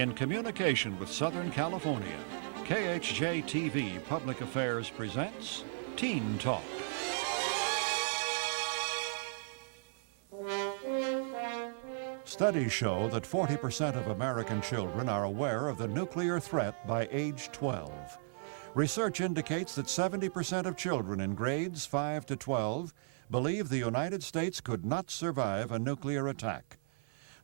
In communication with Southern California, KHJ-TV Public Affairs presents Teen Talk. Studies show that 40% of American children are aware of the nuclear threat by age 12. Research indicates that 70% of children in grades 5 to 12 believe the United States could not survive a nuclear attack.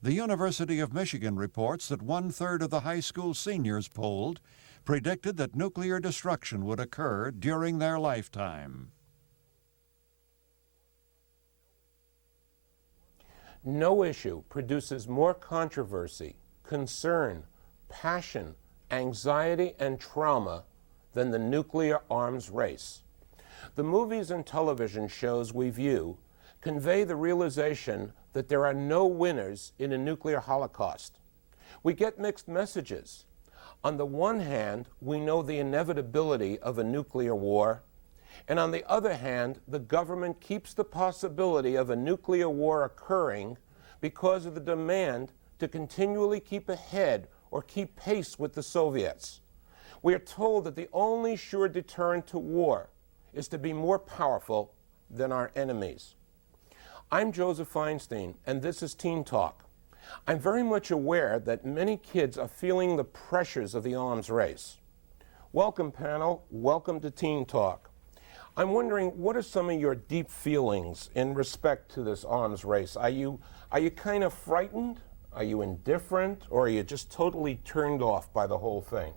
The University of Michigan reports that 1/3 of the high school seniors polled predicted that nuclear destruction would occur during their lifetime. No issue produces more controversy, concern, passion, anxiety, and trauma than the nuclear arms race. The movies and television shows we view convey the realization that there are no winners in a nuclear holocaust. We get mixed messages. On the one hand, we know the inevitability of a nuclear war, and on the other hand, the government keeps the possibility of a nuclear war occurring because of the demand to continually keep ahead or keep pace with the Soviets. We are told that the only sure deterrent to war is to be more powerful than our enemies. I'm Joseph Feinstein, and this is Teen Talk. I'm very much aware that many kids are feeling the pressures of the arms race. Welcome, panel. Welcome to Teen Talk. I'm wondering, what are some of your deep feelings in respect to this arms race? Are you kind of frightened? Are you indifferent? Or are you just totally turned off by the whole thing?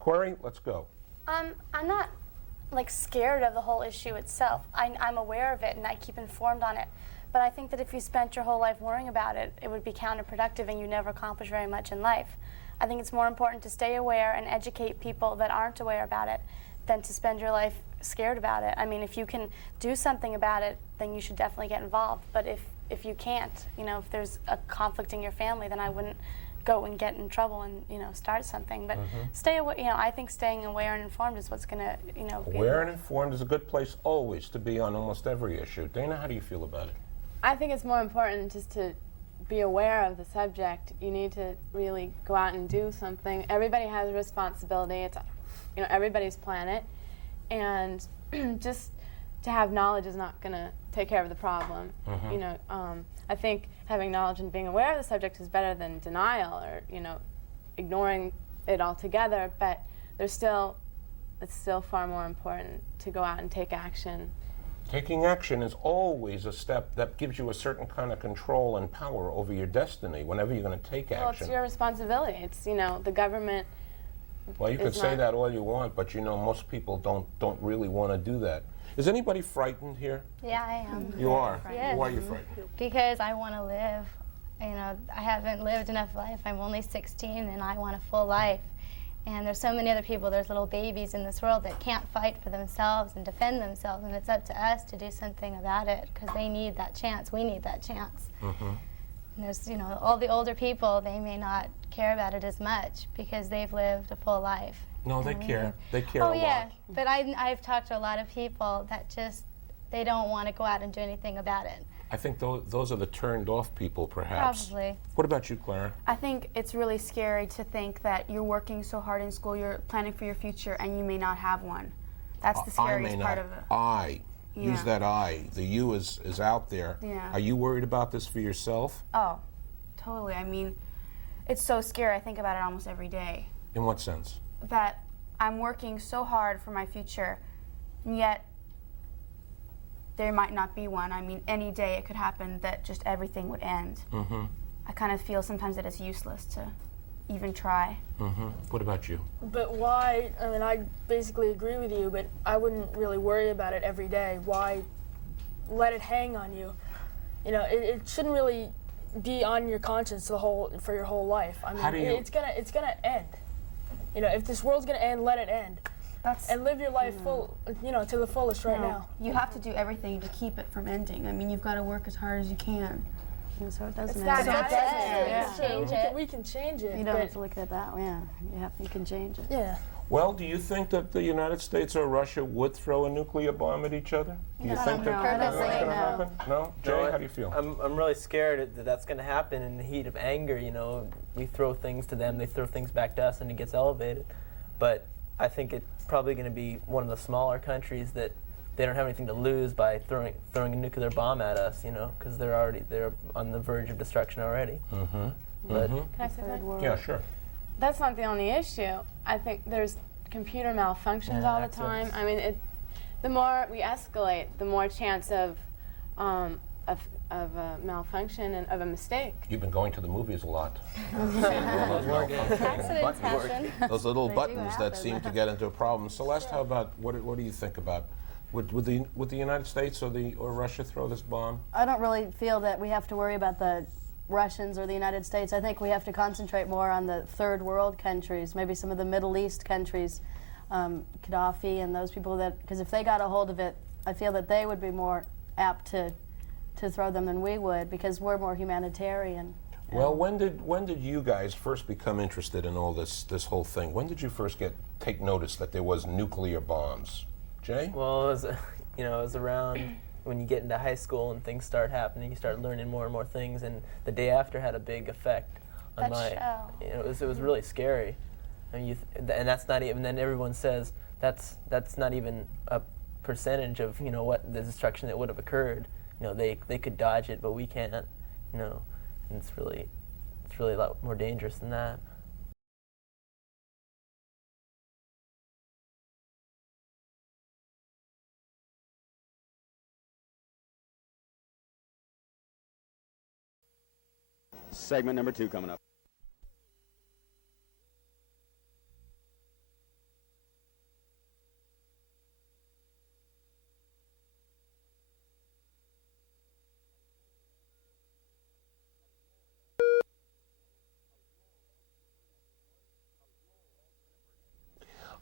Corey, let's go. I'm not scared of the whole issue itself. I'm aware of it and I keep informed on it. But I think that if you spent your whole life worrying about it, it would be counterproductive and you never accomplish very much in life. I think it's more important to stay aware and educate people that aren't aware about it than to spend your life scared about it. I mean, if you can do something about it, then you should definitely get involved. But if you can't, if there's a conflict in your family, then I wouldn't go and get in trouble and, start something. But stay aware, I think staying aware and informed is what's going to, Aware and informed is a good place always to be on almost every issue. Dana, how do you feel about it? I think it's more important just to be aware of the subject. You need to really go out and do something. Everybody has a responsibility. It's, everybody's planet. And just to have knowledge is not going to take care of the problem. I think having knowledge and being aware of the subject is better than denial or, ignoring it altogether. But it's still far more important to go out and take action. Taking action is always a step that gives you a certain kind of control and power over your destiny whenever you're going to take action. Well, it's your responsibility. It's, the government. Well, you could say that all you want, but most people don't really want to do that. Is anybody frightened here? Yeah, I am. You are? Yes. Why are you frightened? Because I want to live. I haven't lived enough life. I'm only 16 and I want a full life. And there's so many other people, there's little babies in this world that can't fight for themselves and defend themselves, and it's up to us to do something about it because they need that chance. We need that chance. And there's, all the older people, they may not care about it as much because they've lived a full life. No, they care. They care a lot. Oh, yeah. But I've talked to a lot of people that just, they don't want to go out and do anything about it. I think those are the turned off people, perhaps. Probably. What about you, Clara? I think it's really scary to think that you're working so hard in school, you're planning for your future, and you may not have one. That's the scariest part of it. Use that I. The you is out there. Yeah. Are you worried about this for yourself? Oh, totally. I mean, it's so scary. I think about it almost every day. In what sense? That I'm working so hard for my future, and yet there might not be one. I mean, any day it could happen that just everything would end. I kind of feel sometimes that it's useless to even try. What about you? But why, I basically agree with you, but I wouldn't really worry about it every day. Why let it hang on you? It shouldn't really be on your conscience for your whole life. It's gonna end. If this world's gonna end, let it end. And live your life to the fullest right now. You have to do everything to keep it from ending. I mean, you've got to work as hard as you can. So it doesn't matter. Change it. We can change it. You don't have to look at it that way. Yeah, you can change it. Yeah. Well, do you think that the United States or Russia would throw a nuclear bomb at each other? Do you think that that's Purposely, going to no. happen? No? Jay, how do you feel? I'm really scared that that's going to happen in the heat of anger. You know, we throw things to them, they throw things back to us, and it gets elevated. But I think it's probably going to be one of the smaller countries that they don't have anything to lose by throwing a nuclear bomb at us. You know, because they're on the verge of destruction already. Mm-hmm. But Can I say something? Yeah, sure. That's not the only issue. I think there's computer malfunctions all the time. I mean, the more we escalate, the more chance of a malfunction and of a mistake. You've been going to the movies a lot. Accidents happen. Those little They do buttons that happen. seem to get into a problem. Celeste, how about, what do you think about, would the United States or Russia throw this bomb? I don't really feel that we have to worry about the Russians or the United States. I think we have to concentrate more on the third world countries, maybe some of the Middle East countries, Gaddafi and those people because if they got a hold of it, I feel that they would be more apt to throw them than we would because we're more humanitarian. Well, when did you guys first become interested in all this whole thing? When did you first take notice that there was nuclear bombs? Jay? well, it was around when you get into high school and things start happening. You start learning more and more things, and the day after had a big effect on That my. show. It was really scary. I mean, and that's not even. Then everyone says that's not even a percentage of what the destruction that would have occurred. They could dodge it, but we can't. And it's really a lot more dangerous than that. Segment number 2 coming up.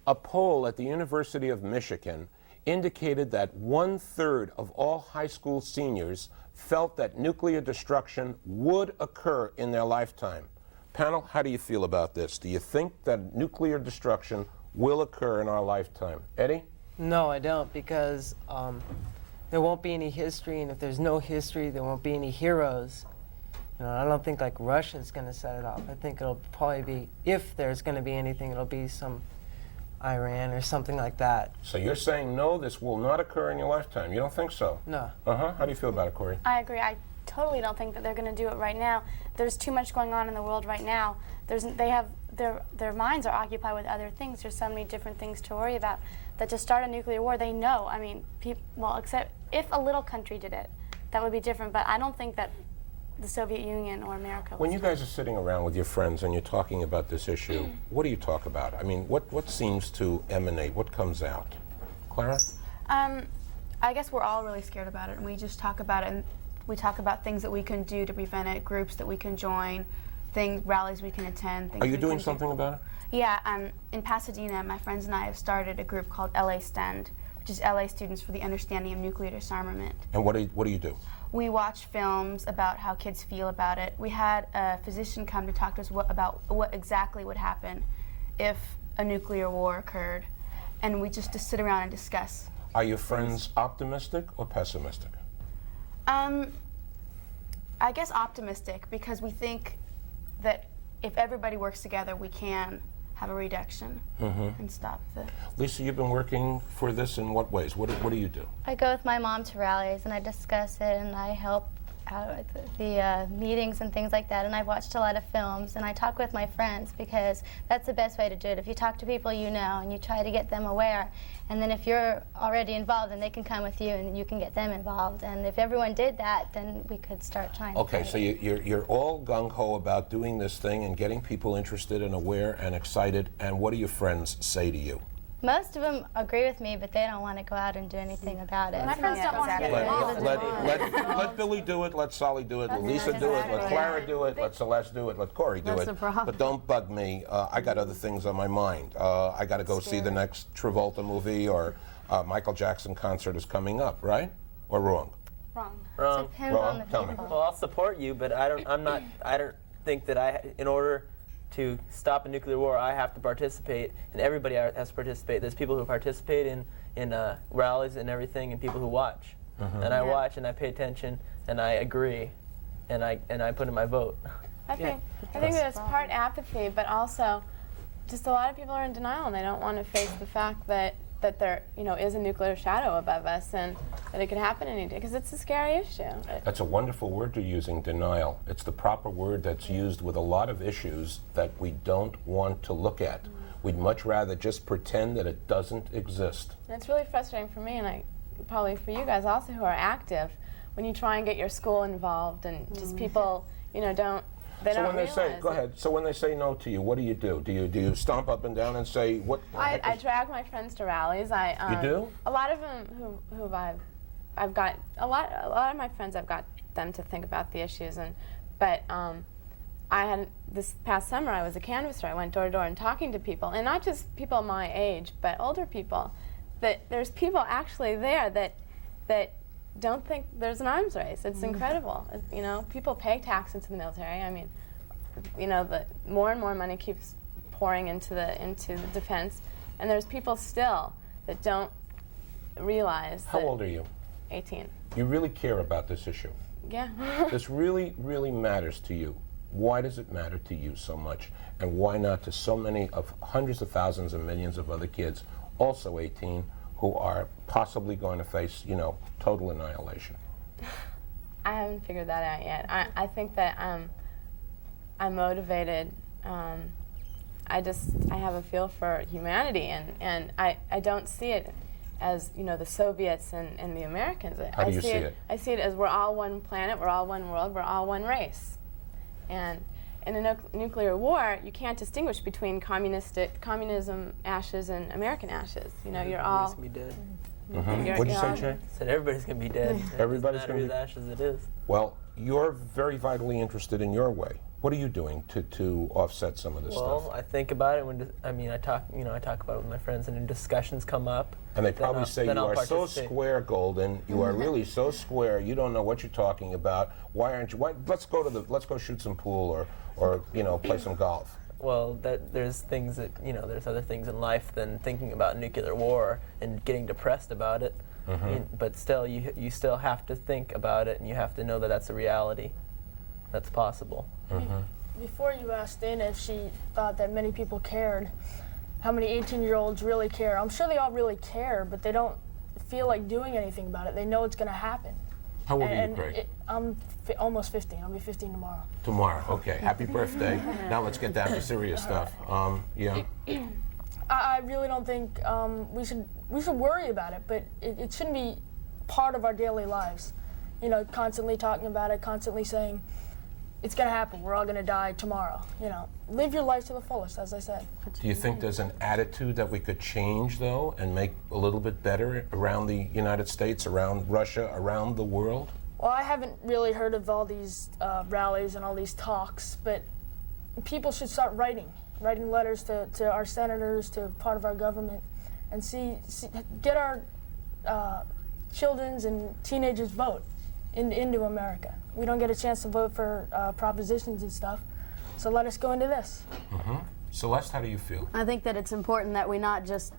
A poll at the University of Michigan indicated that 1/3 of all high school seniors felt that nuclear destruction would occur in their lifetime. Panel, how do you feel about this? Do you think that nuclear destruction will occur in our lifetime? Eddie? No, I don't, because there won't be any history, and if there's no history, there won't be any heroes. I don't think like Russia's going to set it off. I think it'll probably be, if there's going to be anything, it'll be some Iran or something like that. So you're saying no, this will not occur in your lifetime. You don't think so? No. Uh-huh. How do you feel about it, Corey? I agree. I totally don't think that they're going to do it right now. There's too much going on in the world right now. Their minds are occupied with other things. There's so many different things to worry about. That to start a nuclear war, they know. I mean, except if a little country did it, that would be different. But I don't think that the Soviet Union or America. When you guys are sitting around with your friends and you're talking about this issue, what do you talk about? I mean, what seems to emanate? What comes out? Clara? I guess we're all really scared about it, and we just talk about it, and we talk about things that we can do to prevent it, groups that we can join, rallies we can attend. Are you doing something about it? Yeah, in Pasadena, my friends and I have started a group called LA STEND, which is LA Students for the Understanding of Nuclear Disarmament. And what do you do? We watch films about how kids feel about it. We had a physician come to talk to us about what exactly would happen if a nuclear war occurred, and we just sit around and discuss. Are your friends optimistic or pessimistic? I guess optimistic, because we think that if everybody works together, we can have a reduction and stop the... Lisa, you've been working for this in what ways? What do you do? I go with my mom to rallies and I discuss it and I help out with the meetings and things like that. And I've watched a lot of films and I talk with my friends because that's the best way to do it. If you talk to people you know and you try to get them aware, and then if you're already involved, then they can come with you and you can get them involved. And if everyone did that, then we could start trying to Okay, so you're all gung-ho about doing this thing and getting people interested and aware and excited, and what do your friends say to you? Most of them agree with me, but they don't want to go out and do anything about it. My friends don't want to get involved. Let Billy do it, let Solly do it, let Lisa do it, let Clara do it, let Celeste do it, let Corey do That's it. the problem. But don't bug me. I got other things on my mind. I got to go see the next Travolta movie, or Michael Jackson concert is coming up, right? Or wrong? Wrong. Wrong. Depends Wrong? on the Tell me. people. Well, I'll support you, but I don't think that in order to stop a nuclear war, I have to participate, and everybody has to participate. There's people who participate in rallies and everything, and people who watch. And I watch and I pay attention and I agree, and I put in my vote. I think that it's part apathy, but also just a lot of people are in denial and they don't want to face the fact that there is a nuclear shadow above us and that it could happen any day, because it's a scary issue. That's a wonderful word you're using, denial. It's the proper word that's used with a lot of issues that we don't want to look at. We'd much rather just pretend that it doesn't exist. And it's really frustrating for me, and probably for you guys also who are active, when you try and get your school involved and just people, don't realize go ahead. So when they say no to you, what do? Do you stomp up and down and say what? I drag my friends to rallies. You do? A lot of them who I've got a lot of my friends, I've got them to think about the issues, but I had this past summer I was a canvasser. I went door to door and talking to people, and not just people my age, but older people. That there's people actually there that don't think there's an arms race. It's incredible. People pay tax into the military. I mean, the more and more money keeps pouring into the defense, and there's people still that don't realize. How old are you? 18. You really care about this issue. Yeah. This really, really matters to you. Why does it matter to you so much, and why not to so many of hundreds of thousands and millions of other kids, also 18, who are possibly going to face, total annihilation? I haven't figured that out yet. I think that I'm motivated. I have a feel for humanity, and I don't see it as the Soviets and the Americans. How do you see it? I see it as we're all one planet, we're all one world, we're all one race. And in a nuclear war, you can't distinguish between communism ashes and American ashes. You're all. Everybody's gonna be dead. What'd you say, Jay? I said everybody's gonna be dead. Everybody's gonna be whose ashes it is. Well, you're very vitally interested in your way. What are you doing to offset some of this stuff? Well, I think about it when I talk about it with my friends, and then discussions come up. And they probably say you are so participate. square, Golden. You are really so square. You don't know what you're talking about. Why aren't you? Let's go shoot some pool or play some golf. Well, there's things that there's other things in life than thinking about nuclear war and getting depressed about it. But still, you still have to think about it, and you have to know that that's a reality. That's possible. Before you asked Dana if she thought that many people cared, how many 18-year-olds really care? I'm sure they all really care, but they don't feel like doing anything about it. They know it's going to happen. How old are you, Craig? I'm almost 15. I'll be 15 tomorrow. Tomorrow, okay. Happy birthday. Now let's get down to serious stuff. Yeah. I really don't think we should worry about it, but it shouldn't be part of our daily lives. Constantly talking about it, constantly saying, it's going to happen. We're all going to die tomorrow. Live your life to the fullest, as I said. Do you think there's an attitude that we could change, though, and make a little bit better around the United States, around Russia, around the world? Well, I haven't really heard of all these rallies and all these talks, but people should start writing letters to our senators, to part of our government, and get our children's and teenagers vote into America. We don't get a chance to vote for propositions and stuff, so let us go into this. Celeste, how do you feel? I think that it's important that we not just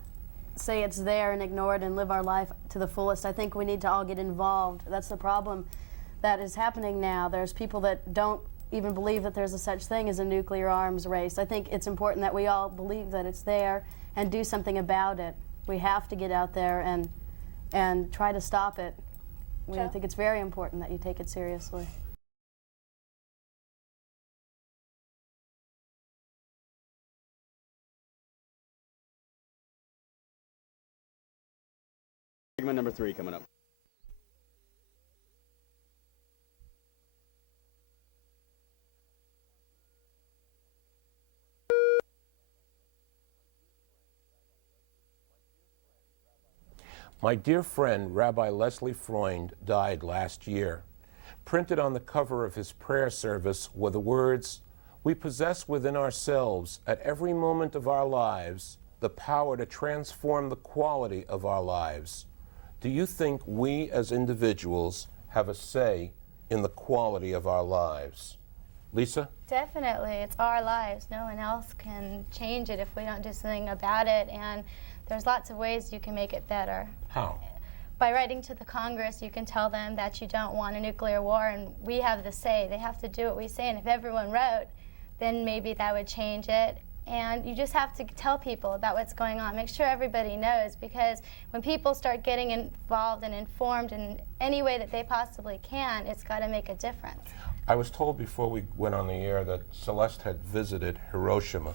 say it's there and ignore it and live our life to the fullest. I think we need to all get involved. That's the problem that is happening now. There's people that don't even believe that there's a such thing as a nuclear arms race. I think it's important that we all believe that it's there and do something about it. We have to get out there and try to stop it. I think it's very important that you take it seriously. Segment number 3 coming up. My dear friend, Rabbi Leslie Freund, died last year. Printed on the cover of his prayer service were the words, "We possess within ourselves, at every moment of our lives, the power to transform the quality of our lives. Do you think we as individuals have a say in the quality of our lives?" Lisa? Definitely, it's our lives. No one else can change it if we don't do something about it, and there's lots of ways you can make it better. How? By writing to the Congress, you can tell them that you don't want a nuclear war, and we have the say. They have to do what we say, and if everyone wrote, then maybe that would change it. And you just have to tell people about what's going on. Make sure everybody knows, because when people start getting involved and informed in any way that they possibly can, it's got to make a difference. I was told before we went on the air that Celeste had visited Hiroshima,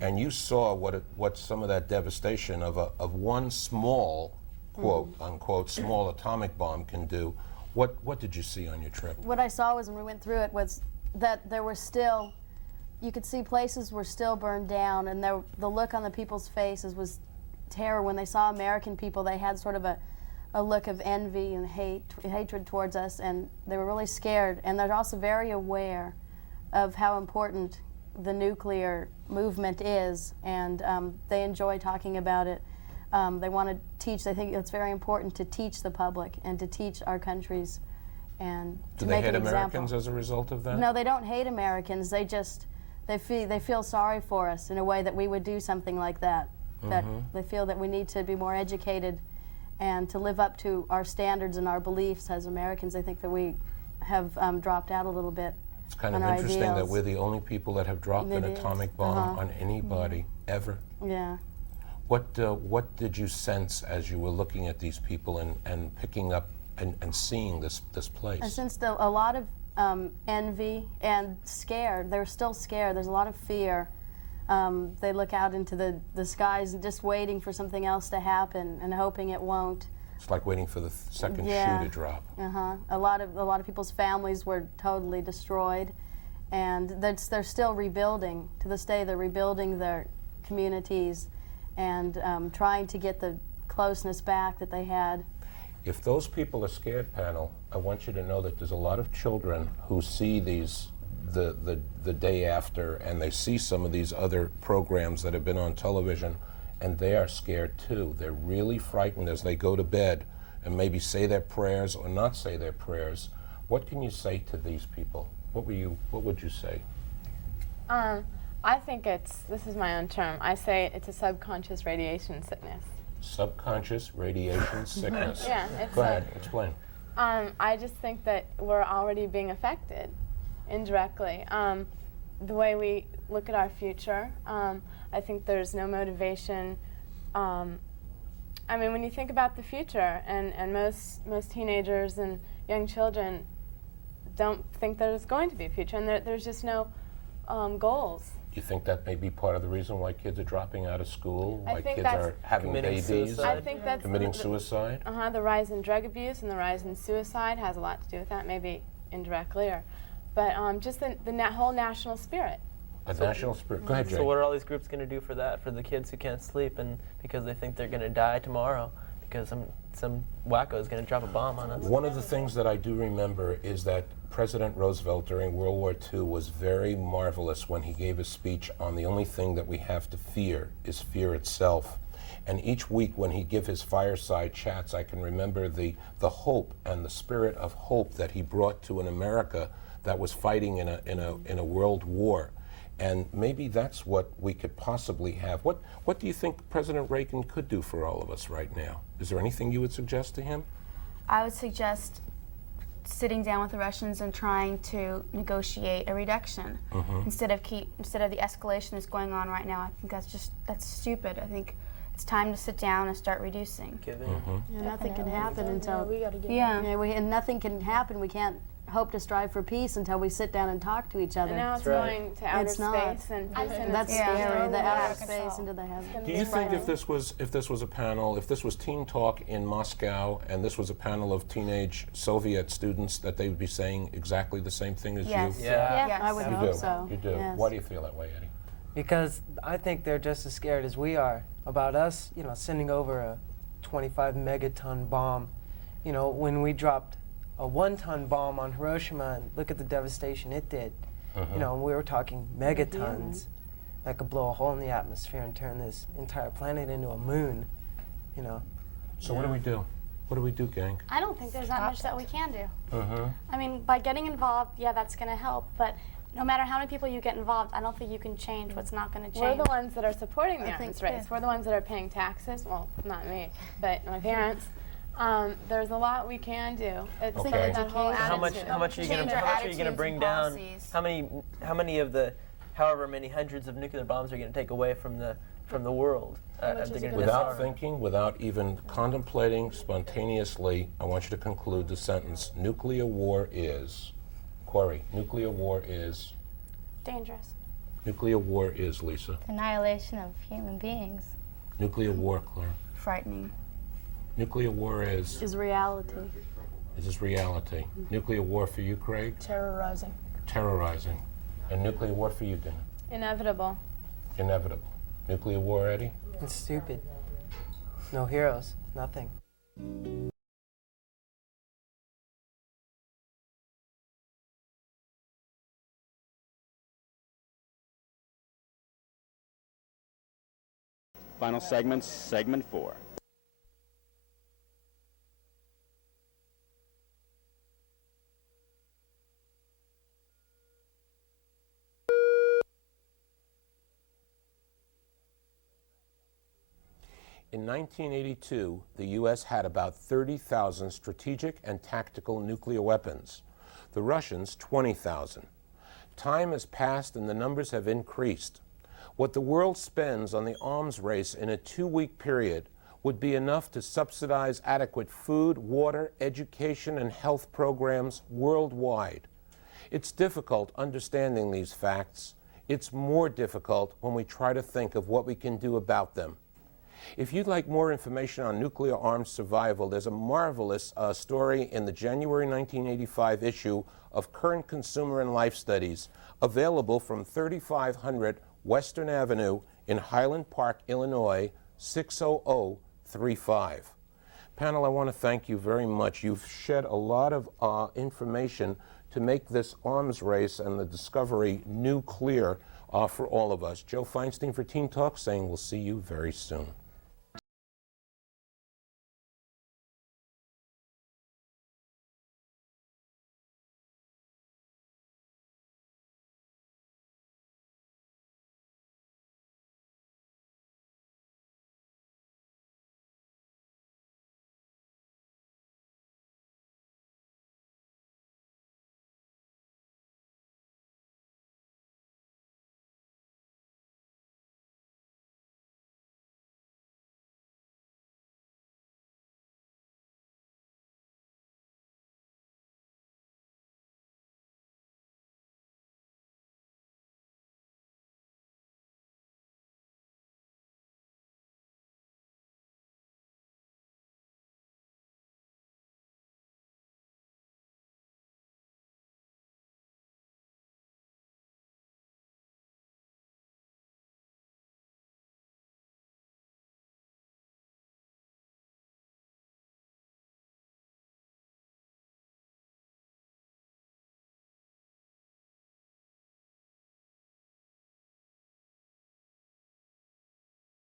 and you saw what some of that devastation of one small, quote unquote, small atomic bomb can do. What did you see on your trip? What I saw was, when we went through it, was that there were still, you could see places were still burned down, and the look on the people's faces was terror. When they saw American people, they had sort of a look of envy and hatred towards us, and they were really scared. And they're also very aware of how important the nuclear movement is, and they enjoy talking about it. They want to teach. They think it's very important to teach the public and to teach our countries, and to make an example. Do they hate Americans as a result of that? No, they don't hate Americans. They just they feel sorry for us in a way that we would do something like that. That they feel that we need to be more educated and to live up to our standards and our beliefs as Americans. I think that we have dropped out a little bit. It's kind of interesting that we're the only people that have dropped an atomic bomb on anybody ever. Yeah. What did you sense as you were looking at these people and picking up and seeing this place? I sensed a lot of envy and scared. They're still scared. There's a lot of fear. They look out into the skies and just waiting for something else to happen and hoping it won't. It's like waiting for the second shoe to drop. A lot of people's families were totally destroyed, and they're still rebuilding. To this day, they're rebuilding their communities and trying to get the closeness back that they had. If those people are scared, panel, I want you to know that there's a lot of children who see these the day after, and they see some of these other programs that have been on television, and they are scared too. They're really frightened as they go to bed and maybe say their prayers or not say their prayers. What can you say to these people? What would you say? I think this is my own term, I say it's a subconscious radiation sickness. Subconscious radiation sickness. Yeah, Go ahead, explain. I just think that we're already being affected indirectly. The way we look at our future, I think there's no motivation. I mean, when you think about the future, and most teenagers and young children don't think there's going to be a future, and there's just no goals. Do you think that may be part of the reason why kids are dropping out of school? I Why think kids that's are having babies? I think that's committing suicide? The rise in drug abuse and the rise in suicide has a lot to do with that, maybe indirectly, but just the whole national spirit. National spirit. Go ahead, Jay. So what are all these groups going to do for that, for the kids who can't sleep and because they think they're going to die tomorrow because some wacko is going to drop a bomb on us? One of the things that I do remember is that President Roosevelt during World War II was very marvelous when he gave a speech on the only thing that we have to fear is fear itself. And each week when he'd give his fireside chats, I can remember the hope and the spirit of hope that he brought to an America that was fighting in a world war. And maybe that's what we could possibly have. What do you think President Reagan could do for all of us right now? Is there anything you would suggest to him? I would suggest sitting down with the Russians and trying to negotiate a reduction instead of the escalation that's going on right now. I think that's stupid. I think it's time to sit down and start reducing. Give in. Yeah, nothing can happen until we gotta get and nothing can happen. We can't hope to strive for peace until we sit down and talk to each other. And now it's That's right. going to outer It's not. space and That's scary. The outer space into the heavens. Do you think if this was a panel, if this was Teen Talk in Moscow, and this was a panel of teenage Soviet students, that they would be saying exactly the same thing as Yes. you? Yeah. Yes. I would You hope do. so. You do. Yes. Why do you feel that way, Eddie? Because I think they're just as scared as we are about us, sending over a 25 megaton bomb. When we dropped a 1-ton bomb on Hiroshima, and look at the devastation it did. And we were talking megatons that could blow a hole in the atmosphere and turn this entire planet into a moon. So what do we do? What do we do, gang? I don't think there's that much that we can do. I mean, by getting involved, yeah, that's going to help, but no matter how many people you get involved, I don't think you can change what's not going to We're change. the ones that are supporting the I think arms race. so. We're the ones that are paying taxes. Well, not me, but my parents. There's a lot we can do. It's Okay. that whole Education. attitude. How much are you Change going our to attitudes bring and down? policies. How many of the however many hundreds of nuclear bombs are you going to take away from the world? much They're is it gonna gonna Without disarm? thinking, without even contemplating, spontaneously, I want you to conclude the sentence, nuclear war is, Corey, nuclear war is, Dangerous. nuclear war is, Lisa. Annihilation of human beings. Nuclear war, Claire. Frightening. Nuclear war is reality. this reality. Nuclear war for you, Craig? Terrorizing. Terrorizing. And nuclear war for you, Dana? Inevitable. Inevitable. Nuclear war, Eddie? It's stupid. No heroes. Nothing. Final segment, segment 4. In 1982, the U.S. had about 30,000 strategic and tactical nuclear weapons. The Russians, 20,000. Time has passed and the numbers have increased. What the world spends on the arms race in a 2-week period would be enough to subsidize adequate food, water, education, and health programs worldwide. It's difficult understanding these facts. It's more difficult when we try to think of what we can do about them. If you'd like more information on nuclear arms survival, there's a marvelous story in the January 1985 issue of Current Consumer and Life Studies, available from 3500 Western Avenue in Highland Park, Illinois, 60035. Panel, I want to thank you very much. You've shed a lot of information to make this arms race and the discovery new clear for all of us. Joe Feinstein for Teen Talk saying we'll see you very soon.